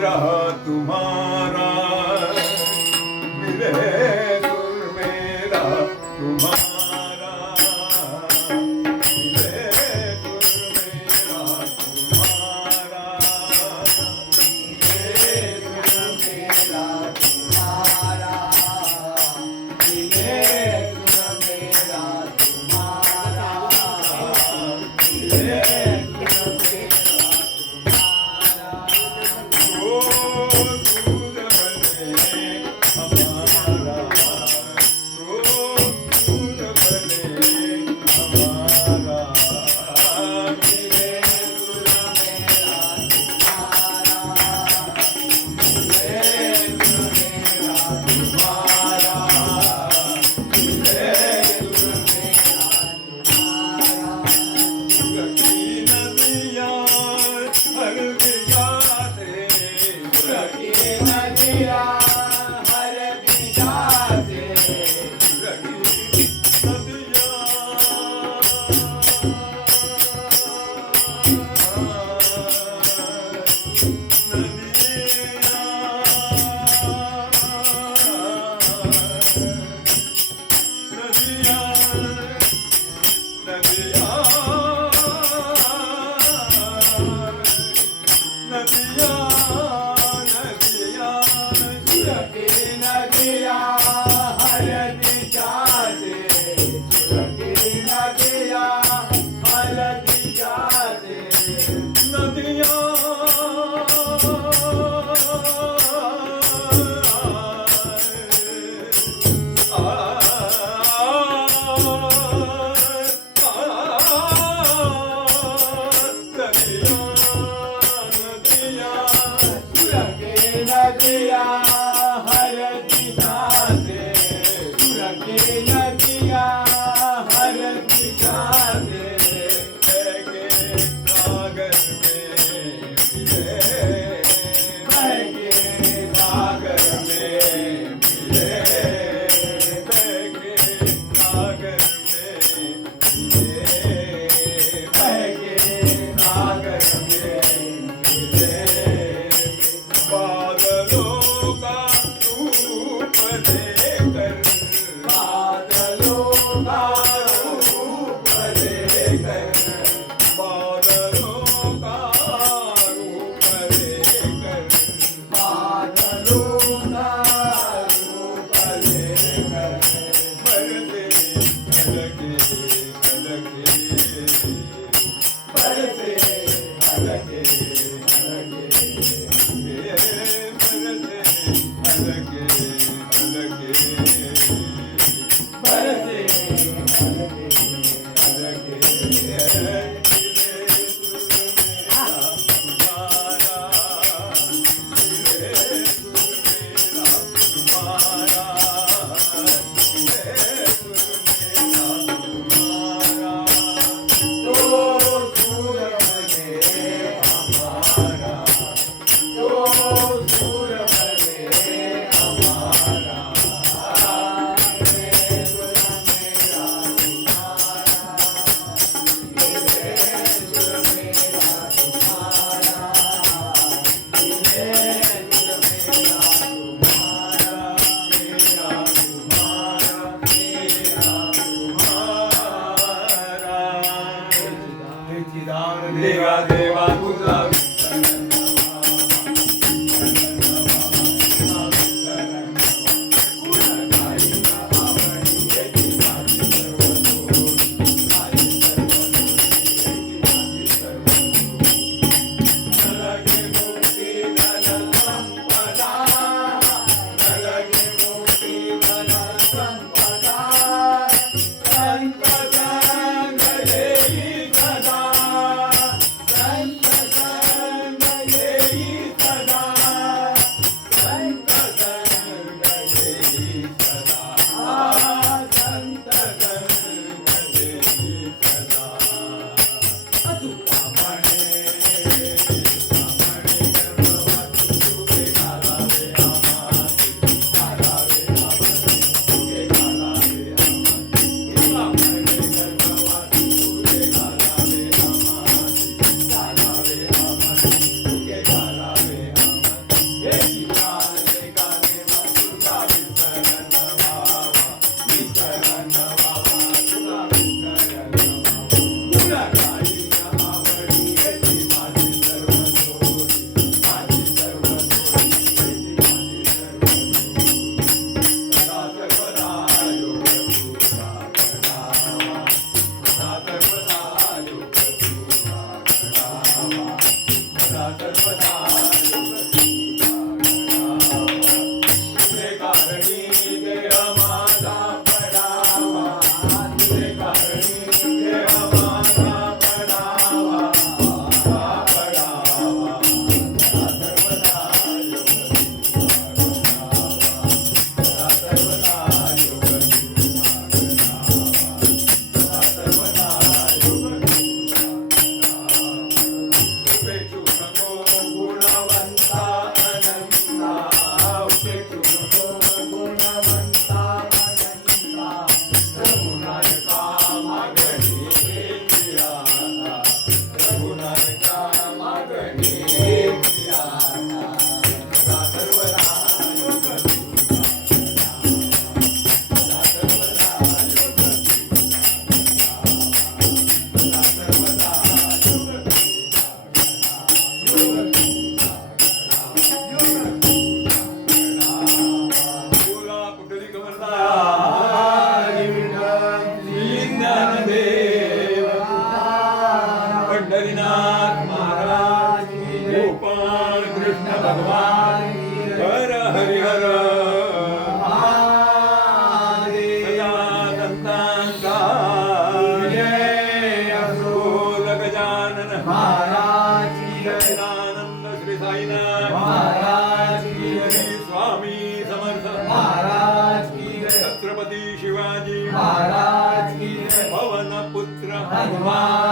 मेरा तुम्हारा कृष्ण भगवान हर हरिहर गजानन महाराज गजानंद महाराज स्वामी समर्थ। महाराज छत्रपती शिवाजी। महाराज भवन पुत्र। हनुमान